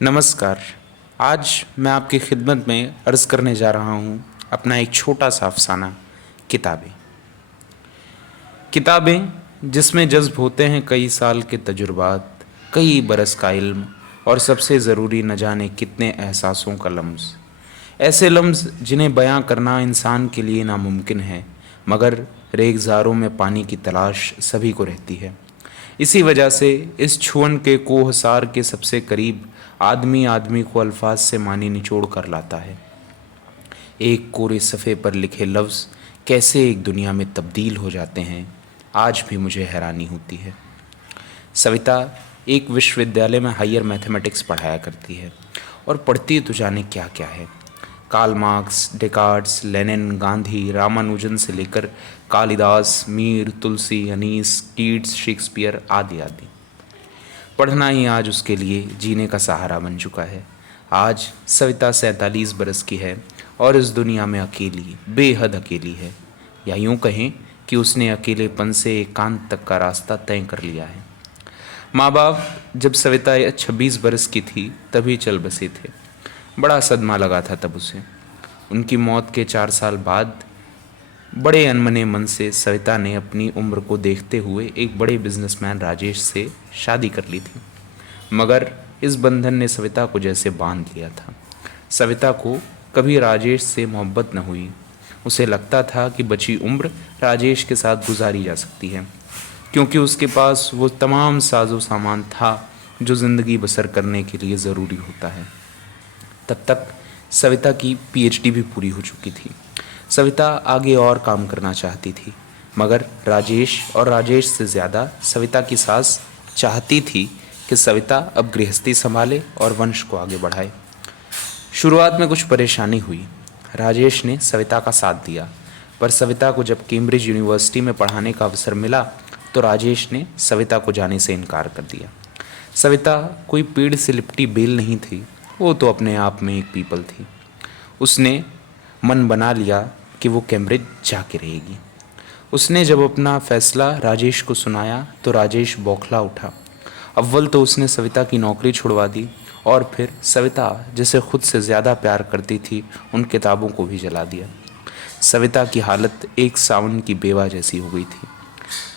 नमस्कार। आज मैं आपकी खिदमत में अर्ज़ करने जा रहा हूँ अपना एक छोटा सा अफ़साना। किताबें किताबें जिसमें जज़्ब होते हैं कई साल के तजुर्बात, कई बरस का इल्म और सबसे ज़रूरी न जाने कितने एहसासों का लम्ज़। ऐसे लम्ज़ जिन्हें बयां करना इंसान के लिए नामुमकिन है, मगर रेगज़ारों में पानी की तलाश सभी को रहती है। इसी वजह से इस छुअन के कोहसार के सबसे करीब आदमी आदमी को अल्फाज से मानी निचोड़ कर लाता है। एक कोरे सफ़े पर लिखे लफ्ज़ कैसे एक दुनिया में तब्दील हो जाते हैं, आज भी मुझे हैरानी होती है। सविता एक विश्वविद्यालय में हायर मैथमेटिक्स पढ़ाया करती है और पढ़ती तो जाने क्या क्या है। Karl Marx, Descartes, Lenin, Gandhi, Ramanujan से लेकर कालिदास, मीर, तुलसी, अनीस, कीट्स, शेक्सपियर आदि आदि। पढ़ना ही आज उसके लिए जीने का सहारा बन चुका है। आज सविता 47 बरस की है और इस दुनिया में अकेली, बेहद अकेली है, या यूँ कहें कि उसने अकेलेपन से एकांत तक का रास्ता तय कर लिया है। माँ बाप जब सविता 26 बरस की थी तभी चल बसे थे। बड़ा सदमा लगा था तब उसे। उनकी मौत के 4 साल बाद बड़े अनमने मन से सविता ने अपनी उम्र को देखते हुए एक बड़े बिजनेसमैन राजेश से शादी कर ली थी। मगर इस बंधन ने सविता को जैसे बांध लिया था। सविता को कभी राजेश से मोहब्बत न हुई। उसे लगता था कि बची उम्र राजेश के साथ गुजारी जा सकती है, क्योंकि उसके पास वो तमाम साजो सामान था जो ज़िंदगी बसर करने के लिए ज़रूरी होता है। तब तक सविता की पीएचडी भी पूरी हो चुकी थी। सविता आगे और काम करना चाहती थी, मगर राजेश और राजेश से ज़्यादा सविता की सास चाहती थी कि सविता अब गृहस्थी संभाले और वंश को आगे बढ़ाए। शुरुआत में कुछ परेशानी हुई। राजेश ने सविता का साथ दिया, पर सविता को जब कैम्ब्रिज यूनिवर्सिटी में पढ़ाने का अवसर मिला तो राजेश ने सविता को जाने से इनकार कर दिया। सविता कोई पेड़ से लिपटी बेल नहीं थी, वो तो अपने आप में एक पीपल थी। उसने मन बना लिया कि वो कैम्ब्रिज जाके रहेगी। उसने जब अपना फैसला राजेश को सुनाया तो राजेश बौखला उठा। अव्वल तो उसने सविता की नौकरी छुड़वा दी और फिर सविता जिसे खुद से ज़्यादा प्यार करती थी उन किताबों को भी जला दिया। सविता की हालत एक सावन की बेवा जैसी हो गई थी।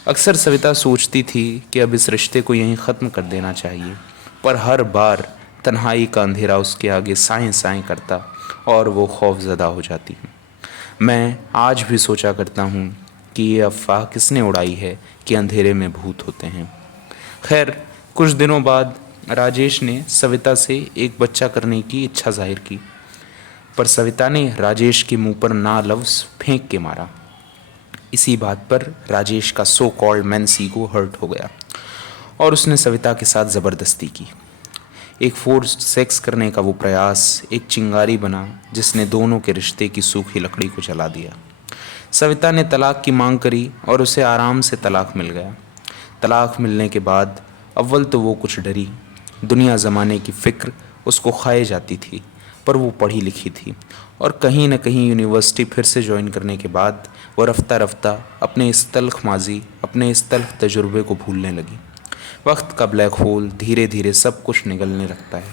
अक्सर सविता सोचती थी कि अब इस रिश्ते को यहीं ख़त्म कर देना चाहिए, पर हर बार तन्हाई का अंधेरा उसके आगे साएं साएं करता और वो खौफज़दा हो जाती। मैं आज भी सोचा करता हूँ कि ये अफवाह किसने उड़ाई है कि अंधेरे में भूत होते हैं। खैर, कुछ दिनों बाद राजेश ने सविता से एक बच्चा करने की इच्छा जाहिर की, पर सविता ने राजेश के मुंह पर ना लफ्ज़ फेंक के मारा। इसी बात पर राजेश का so called man's ego hurt हो गया और उसने सविता के साथ ज़बरदस्ती की। एक फोर्स्ड सेक्स करने का वो प्रयास एक चिंगारी बना जिसने दोनों के रिश्ते की सूखी लकड़ी को जला दिया। सविता ने तलाक की मांग करी और उसे आराम से तलाक मिल गया। तलाक मिलने के बाद अव्वल तो वो कुछ डरी। दुनिया ज़माने की फ़िक्र उसको खाए जाती थी, पर वो पढ़ी लिखी थी और कहीं न कहीं यूनिवर्सिटी फिर से ज्वाइन करने के बाद वो रफ्ता रफ्ता अपने इस तल्ख माजी, अपने इस तल्ख तजुर्बे को भूलने लगी। वक्त का ब्लैक होल धीरे धीरे सब कुछ निगलने लगता है।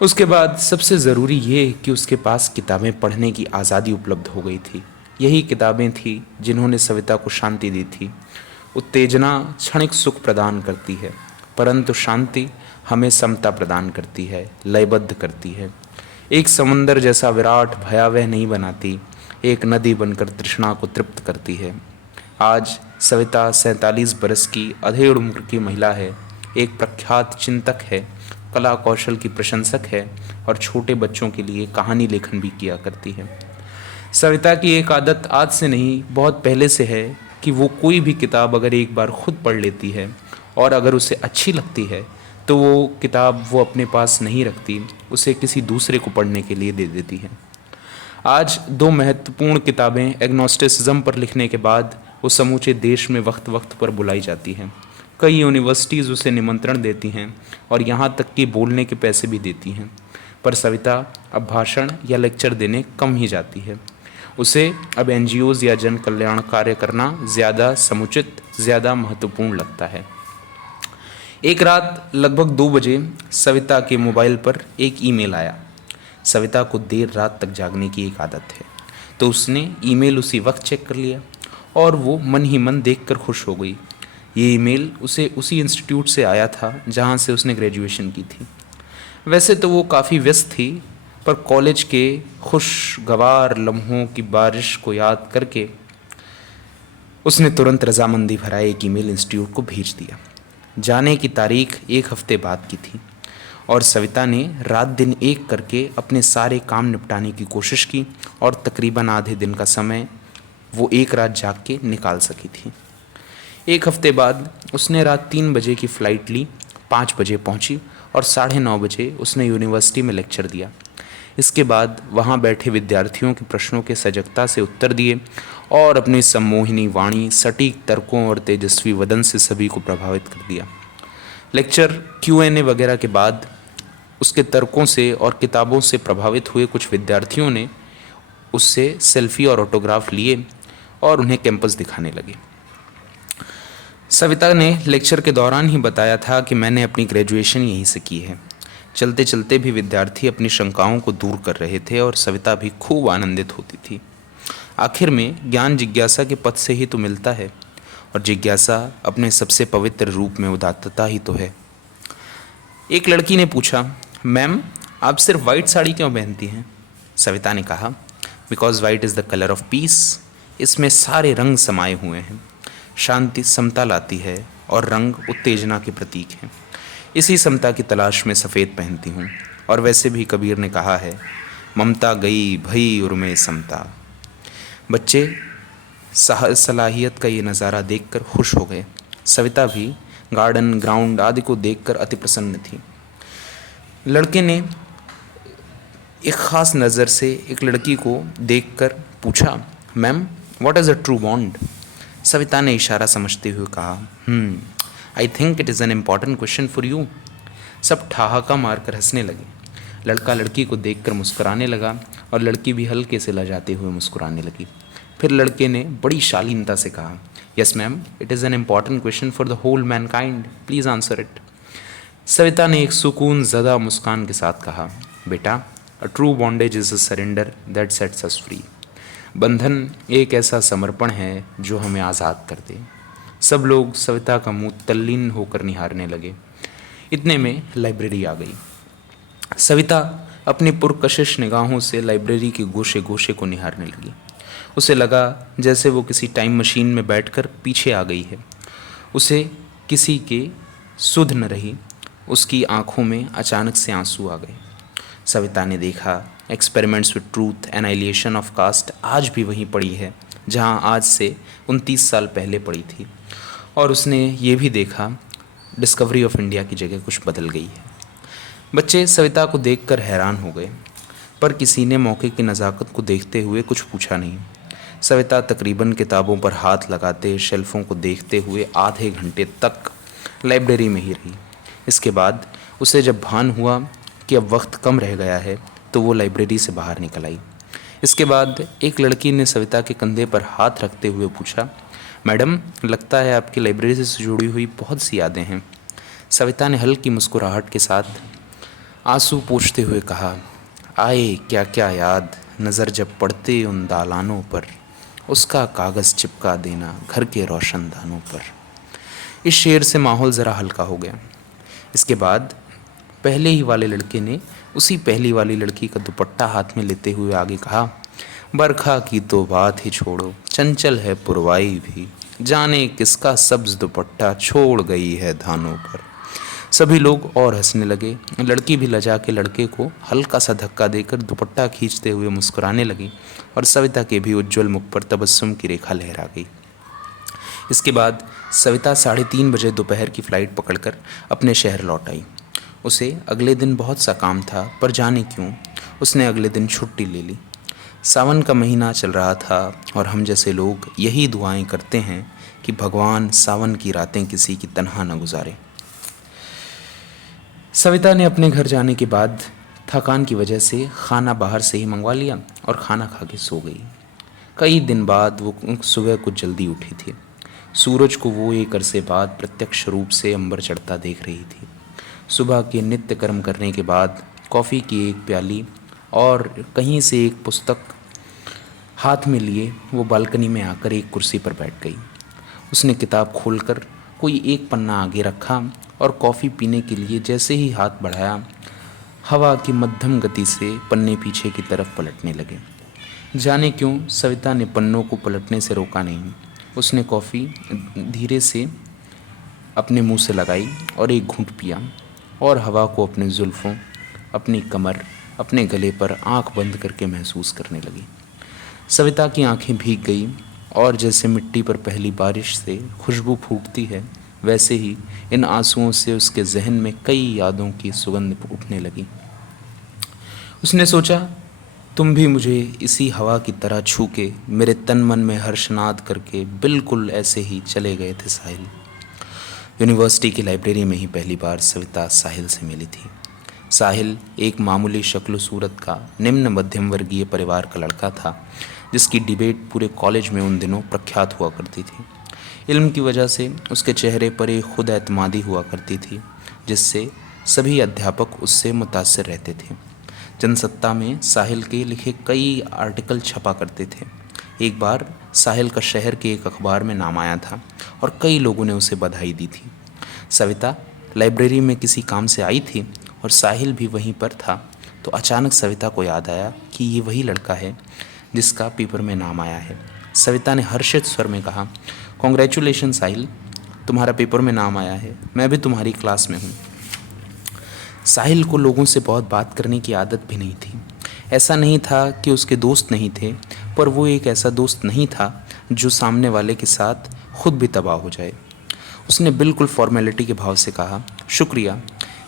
उसके बाद सबसे ज़रूरी ये कि उसके पास किताबें पढ़ने की आज़ादी उपलब्ध हो गई थी। यही किताबें थी जिन्होंने सविता को शांति दी थी। उत्तेजना क्षणिक सुख प्रदान करती है, परंतु शांति हमें समता प्रदान करती है, लयबद्ध करती है। एक समंदर जैसा विराट भयावह नहीं बनाती, एक नदी बनकर तृष्णा को तृप्त करती है। आज सविता 47 बरस की अधेड़ उम्र की महिला है, एक प्रख्यात चिंतक है, कला कौशल की प्रशंसक है और छोटे बच्चों के लिए कहानी लेखन भी किया करती है। सविता की एक आदत आज से नहीं, बहुत पहले से है कि वो कोई भी किताब अगर एक बार खुद पढ़ लेती है और अगर उसे अच्छी लगती है तो वो किताब वो अपने पास नहीं रखती, उसे किसी दूसरे को पढ़ने के लिए दे देती है। आज 2 महत्वपूर्ण किताबें एग्नोस्टिसिज्म पर लिखने के बाद वो समूचे देश में वक्त वक्त पर बुलाई जाती हैं। कई यूनिवर्सिटीज़ उसे निमंत्रण देती हैं और यहाँ तक कि बोलने के पैसे भी देती हैं, पर सविता अब भाषण या लेक्चर देने कम ही जाती है। उसे अब एनजीओज़ या जन कल्याण कार्य करना ज़्यादा समुचित, ज़्यादा महत्वपूर्ण लगता है। एक रात लगभग 2 बजे सविता के मोबाइल पर एक ईमेल आया। सविता को देर रात तक जागने की एक आदत है, तो उसने ईमेल उसी वक्त चेक कर लिया और वो मन ही मन देखकर खुश हो गई। ये ईमेल उसे उसी इंस्टीट्यूट से आया था जहाँ से उसने ग्रेजुएशन की थी। वैसे तो वो काफ़ी व्यस्त थी, पर कॉलेज के खुशगवार लम्हों की बारिश को याद करके उसने तुरंत रजामंदी भरा एक ईमेल इंस्टीट्यूट को भेज दिया। जाने की तारीख 1 हफ्ते बाद की थी और सविता ने रात दिन एक करके अपने सारे काम निपटाने की कोशिश की और तकरीबन आधे दिन का समय वो एक रात जाग के निकाल सकी थी। 1 हफ्ते बाद उसने रात 3 बजे की फ़्लाइट ली, 5 बजे पहुंची और 9:30 बजे उसने यूनिवर्सिटी में लेक्चर दिया। इसके बाद वहाँ बैठे विद्यार्थियों के प्रश्नों के सजगता से उत्तर दिए और अपनी सम्मोहिनी वाणी, सटीक तर्कों और तेजस्वी वदन से सभी को प्रभावित कर दिया। लेक्चर, Q&A वगैरह के बाद उसके तर्कों से और किताबों से प्रभावित हुए कुछ विद्यार्थियों ने उससे सेल्फी और ऑटोग्राफ लिए और उन्हें कैंपस दिखाने लगे। सविता ने लेक्चर के दौरान ही बताया था कि मैंने अपनी ग्रेजुएशन यहीं से की है। चलते चलते भी विद्यार्थी अपनी शंकाओं को दूर कर रहे थे और सविता भी खूब आनंदित होती थी। आखिर में ज्ञान जिज्ञासा के पथ से ही तो मिलता है और जिज्ञासा अपने सबसे पवित्र रूप में उदात्तता ही तो है। एक लड़की ने पूछा, मैम आप सिर्फ वाइट साड़ी क्यों पहनती हैं? सविता ने कहा, because white is the colour of peace. इसमें सारे रंग समाये हुए हैं। शांति समता लाती है और रंग उत्तेजना के प्रतीक हैं। इसी समता की तलाश में सफ़ेद पहनती हूँ। और वैसे भी कबीर ने कहा है, ममता गई भई उर्मे समता। बच्चे सलाहियत का ये नज़ारा देखकर खुश हो गए। सविता भी गार्डन, ग्राउंड आदि को देखकर अति प्रसन्न थी। लड़के ने एक ख़ास नज़र से एक लड़की को देखकर पूछा, ma'am what is a true bond? Savita ने इशारा समझते हुए कहा, I think it is an important question for you. सब ठहाका मारकर हंसने लगे। लड़का लड़की को देखकर मुस्कुराने लगा और लड़की भी हल्के से लजाते हुए मुस्कुराने लगी। फिर लड़के ने बड़ी शालीनता से कहा, yes ma'am, it is an important question for the whole mankind, please answer it. Savita ने एक सुकून ज़दा मुस्कान के साथ कहा, बेटा, a true bondage is a surrender that sets us free. बंधन एक ऐसा समर्पण है जो हमें आज़ाद कर दे। सब लोग सविता का मुंह तल्लीन होकर निहारने लगे। इतने में लाइब्रेरी आ गई। सविता अपनी पुरकशिश निगाहों से लाइब्रेरी के गोशे गोशे को निहारने लगी। उसे लगा जैसे वो किसी टाइम मशीन में बैठकर पीछे आ गई है। उसे किसी के सुध न रही। उसकी आंखों में अचानक से आंसू आ गए। सविता ने देखा, experiments with truth, annihilation of caste आज भी वहीं पड़ी है जहां आज से 29 साल पहले पड़ी थी। और उसने ये भी देखा, डिस्कवरी ऑफ इंडिया की जगह कुछ बदल गई है। बच्चे सविता को देखकर हैरान हो गए, पर किसी ने मौके की नज़ाकत को देखते हुए कुछ पूछा नहीं। सविता तकरीबन किताबों पर हाथ लगाते, शेल्फों को देखते हुए आधे घंटे तक लाइब्रेरी में ही रही। इसके बाद उसे जब भान हुआ कि अब वक्त कम रह गया है, तो वो लाइब्रेरी से बाहर निकल आई। इसके बाद एक लड़की ने सविता के कंधे पर हाथ रखते हुए पूछा, मैडम, लगता है आपकी लाइब्रेरी से जुड़ी हुई बहुत सी यादें हैं। सविता ने हल्की मुस्कुराहट के साथ आंसू पोंछते हुए कहा, आए क्या क्या याद, नज़र जब पड़ते उन दालानों पर, उसका कागज़ चिपका देना घर के रोशनदानों पर। इस शेर से माहौल ज़रा हल्का हो गया। इसके बाद पहले ही वाले लड़के ने उसी पहली वाली लड़की का दुपट्टा हाथ में लेते हुए आगे कहा, बरखा की तो बात ही छोड़ो, चंचल है पुरवाई भी, जाने किसका सब्ज दुपट्टा छोड़ गई है धानों पर। सभी लोग और हंसने लगे। लड़की भी लजा के लड़के को हल्का सा धक्का देकर दुपट्टा खींचते हुए मुस्कुराने लगी और सविता के भी उज्ज्वल मुख पर तबस्सुम की रेखा लहरा गई। इसके बाद सविता 3:30 बजे दोपहर की फ़्लाइट पकड़कर अपने शहर लौट आई। उसे अगले दिन बहुत सा काम था, पर जाने क्यों उसने अगले दिन छुट्टी ले ली। सावन का महीना चल रहा था और हम जैसे लोग यही दुआएं करते हैं कि भगवान सावन की रातें किसी की तन्हा न गुजारे। सविता ने अपने घर जाने के बाद थकान की वजह से खाना बाहर से ही मंगवा लिया और खाना खा के सो गई। कई दिन बाद वो सुबह कुछ जल्दी उठी थी। सूरज को वो एक अरसे बाद प्रत्यक्ष रूप से अंबर चढ़ता देख रही थी। सुबह के नित्य कर्म करने के बाद कॉफ़ी की एक प्याली और कहीं से एक पुस्तक हाथ में लिए वो बालकनी में आकर एक कुर्सी पर बैठ गई। उसने किताब खोलकर कोई एक पन्ना आगे रखा और कॉफ़ी पीने के लिए जैसे ही हाथ बढ़ाया, हवा की मध्यम गति से पन्ने पीछे की तरफ पलटने लगे। जाने क्यों सविता ने पन्नों को पलटने से रोका नहीं। उसने कॉफ़ी धीरे से अपने मुंह से लगाई और एक घूंट पिया और हवा को अपने जुल्फ़ों, अपनी कमर, अपने गले पर आंख बंद करके महसूस करने लगी। सविता की आंखें भीग गई और जैसे मिट्टी पर पहली बारिश से खुशबू फूटती है, वैसे ही इन आंसुओं से उसके जहन में कई यादों की सुगंध उठने लगी। उसने सोचा, तुम भी मुझे इसी हवा की तरह छू के मेरे तन मन में हर्षनाद करके बिल्कुल ऐसे ही चले गए थे साहिल। यूनिवर्सिटी की लाइब्रेरी में ही पहली बार सविता साहिल से मिली थी। साहिल एक मामूली शक्ल सूरत का निम्न मध्यम वर्गीय परिवार का लड़का था, जिसकी डिबेट पूरे कॉलेज में उन दिनों प्रख्यात हुआ करती थी। इल्म की वजह से उसके चेहरे पर एक खुद एतमादी हुआ करती थी, जिससे सभी अध्यापक उससे मुतासिर रहते थे। जनसत्ता में साहिल के लिखे कई आर्टिकल छपा करते थे। एक बार साहिल का शहर के एक अखबार में नाम आया था और कई लोगों ने उसे बधाई दी थी। सविता लाइब्रेरी में किसी काम से आई थी और साहिल भी वहीं पर था, तो अचानक सविता को याद आया कि ये वही लड़का है जिसका पेपर में नाम आया है। सविता ने हर्षित स्वर में कहा, कॉन्ग्रेचुलेशन साहिल, तुम्हारा पेपर में नाम आया है, मैं भी तुम्हारी क्लास में हूँ। साहिल को लोगों से बहुत बात करने की आदत भी नहीं थी। ऐसा नहीं था कि उसके दोस्त नहीं थे, पर वो एक ऐसा दोस्त नहीं था जो सामने वाले के साथ खुद भी तबाह हो जाए। उसने बिल्कुल फॉर्मेलिटी के भाव से कहा, शुक्रिया,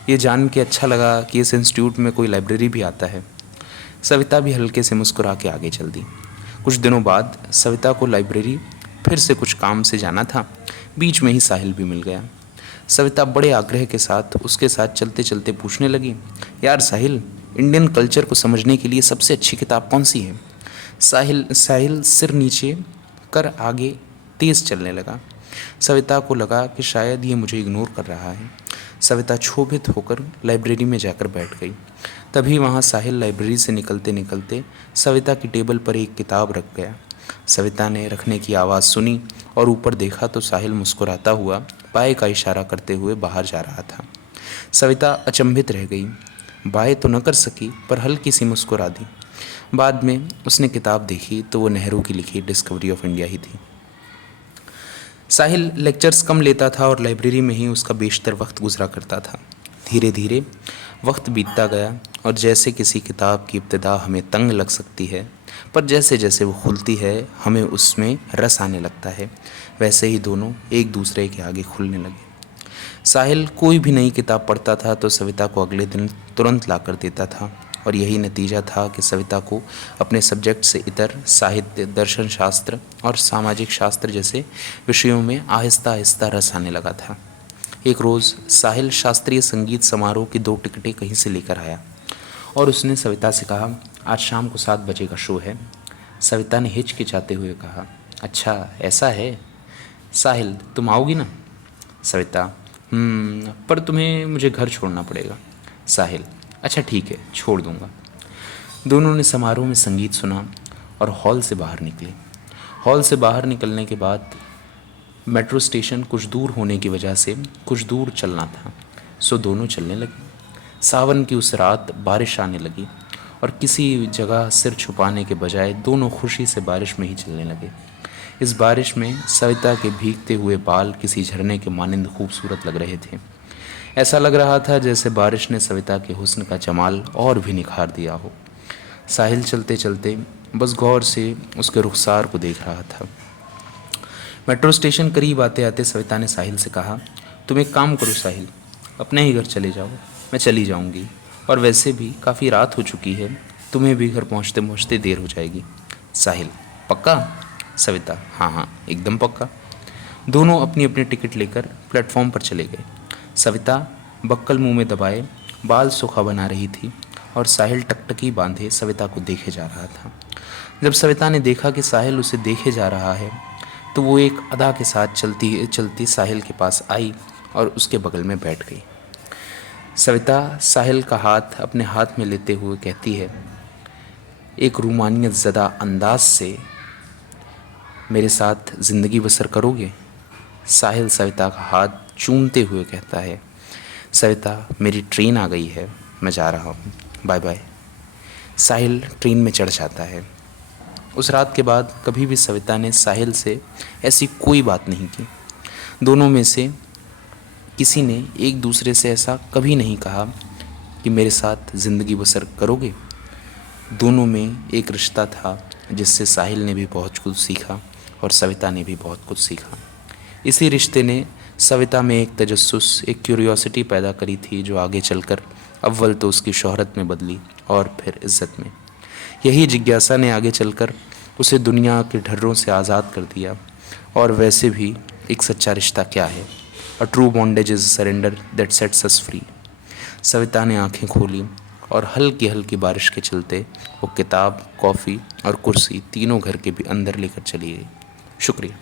ये जान के अच्छा लगा कि इस इंस्टीट्यूट में कोई लाइब्रेरी भी आता है। सविता भी हल्के से मुस्कुरा के आगे चल दी। कुछ दिनों बाद सविता को लाइब्रेरी फिर से कुछ काम से जाना था। बीच में ही साहिल भी मिल गया। सविता बड़े आग्रह के साथ उसके साथ चलते चलते पूछने लगी, यार साहिल, इंडियन कल्चर को समझने के लिए सबसे अच्छी किताब कौन सी है? साहिल सिर नीचे कर आगे तेज़ चलने लगा। सविता को लगा कि शायद ये मुझे इग्नोर कर रहा है। सविता क्षोभित होकर लाइब्रेरी में जाकर बैठ गई। तभी वहाँ साहिल लाइब्रेरी से निकलते निकलते सविता की टेबल पर एक किताब रख गया। सविता ने रखने की आवाज़ सुनी और ऊपर देखा तो साहिल मुस्कुराता हुआ बाएं का इशारा करते हुए बाहर जा रहा था। सविता अचंभित रह गई। बाएं तो न कर सकी, पर हल्की सी मुस्कुरा दी। बाद में उसने किताब देखी तो वो नेहरू की लिखी डिस्कवरी ऑफ इंडिया ही थी। साहिल लेक्चर्स कम लेता था और लाइब्रेरी में ही उसका बेशतर वक्त गुजरा करता था। धीरे धीरे वक्त बीतता गया और जैसे किसी किताब की इब्तिदा हमें तंग लग सकती है, पर जैसे जैसे वो खुलती है हमें उसमें रस आने लगता है, वैसे ही दोनों एक दूसरे के आगे खुलने लगे। साहिल कोई भी नई किताब पढ़ता था तो सविता को अगले दिन तुरंत ला कर देता था और यही नतीजा था कि सविता को अपने सब्जेक्ट से इतर साहित्य, दर्शन शास्त्र और सामाजिक शास्त्र जैसे विषयों में आहिस्ता आहिस्ता रस आने लगा था। एक रोज़ साहिल शास्त्रीय संगीत समारोह की 2 टिकटें कहीं से लेकर आया और उसने सविता से कहा, आज शाम को 7 बजे का शो है। सविता ने हिचकिचाते हुए कहा, अच्छा ऐसा है। साहिल, तुम आओगी ना? सविता, पर तुम्हें मुझे घर छोड़ना पड़ेगा। साहिल, अच्छा ठीक है, छोड़ दूंगा। दोनों ने समारोह में संगीत सुना और हॉल से बाहर निकले। हॉल से बाहर निकलने के बाद मेट्रो स्टेशन कुछ दूर होने की वजह से कुछ दूर चलना था, सो दोनों चलने लगे। सावन की उस रात बारिश आने लगी और किसी जगह सिर छुपाने के बजाय दोनों खुशी से बारिश में ही चलने लगे। इस बारिश में सविता के भीगते हुए बाल किसी झरने के मानिंद खूबसूरत लग रहे थे। ऐसा लग रहा था जैसे बारिश ने सविता के हुस्न का जमाल और भी निखार दिया हो। साहिल चलते चलते बस गौर से उसके रुखसार को देख रहा था। मेट्रो स्टेशन करीब आते आते सविता ने साहिल से कहा, तुम एक काम करो साहिल, अपने ही घर चले जाओ, मैं चली जाऊंगी, और वैसे भी काफ़ी रात हो चुकी है, तुम्हें भी घर पहुंचते पहुंचते देर हो जाएगी। साहिल, पक्का? सविता, हाँ हाँ एकदम पक्का। दोनों अपनी अपनी टिकट लेकर प्लेटफॉर्म पर चले गए। सविता बक्कल मुंह में दबाए बाल सूखा बना रही थी और साहिल टकटकी बांधे सविता को देखे जा रहा था। जब सविता ने देखा कि साहिल उसे देखे जा रहा है तो वो एक अदा के साथ चलती चलती साहिल के पास आई और उसके बगल में बैठ गई। सविता साहिल का हाथ अपने हाथ में लेते हुए कहती है, एक रूमानियत ज़दा अंदाज से, मेरे साथ ज़िंदगी बसर करोगे? साहिल सविता का हाथ चूमते हुए कहता है, सविता मेरी ट्रेन आ गई है, मैं जा रहा हूँ, बाय बाय। साहिल ट्रेन में चढ़ जाता है। उस रात के बाद कभी भी सविता ने साहिल से ऐसी कोई बात नहीं की। दोनों में से किसी ने एक दूसरे से ऐसा कभी नहीं कहा कि मेरे साथ ज़िंदगी बसर करोगे। दोनों में एक रिश्ता था जिससे साहिल ने भी बहुत कुछ सीखा और सविता ने भी बहुत कुछ सीखा। इसी रिश्ते ने सविता में एक तजस्सुस, एक क्यूरियोसिटी पैदा करी थी जो आगे चलकर अव्वल तो उसकी शोहरत में बदली और फिर इज़्ज़त में। यही जिज्ञासा ने आगे चलकर उसे दुनिया के ढर्रों से आज़ाद कर दिया। और वैसे भी एक सच्चा रिश्ता क्या है? अ true bondage is surrender that sets us free. Savita ने आंखें खोली और हल्की हल्की बारिश के चलते वो किताब, कॉफ़ी और कुर्सी तीनों घर के भी अंदर लेकर चली गई। शुक्रिया।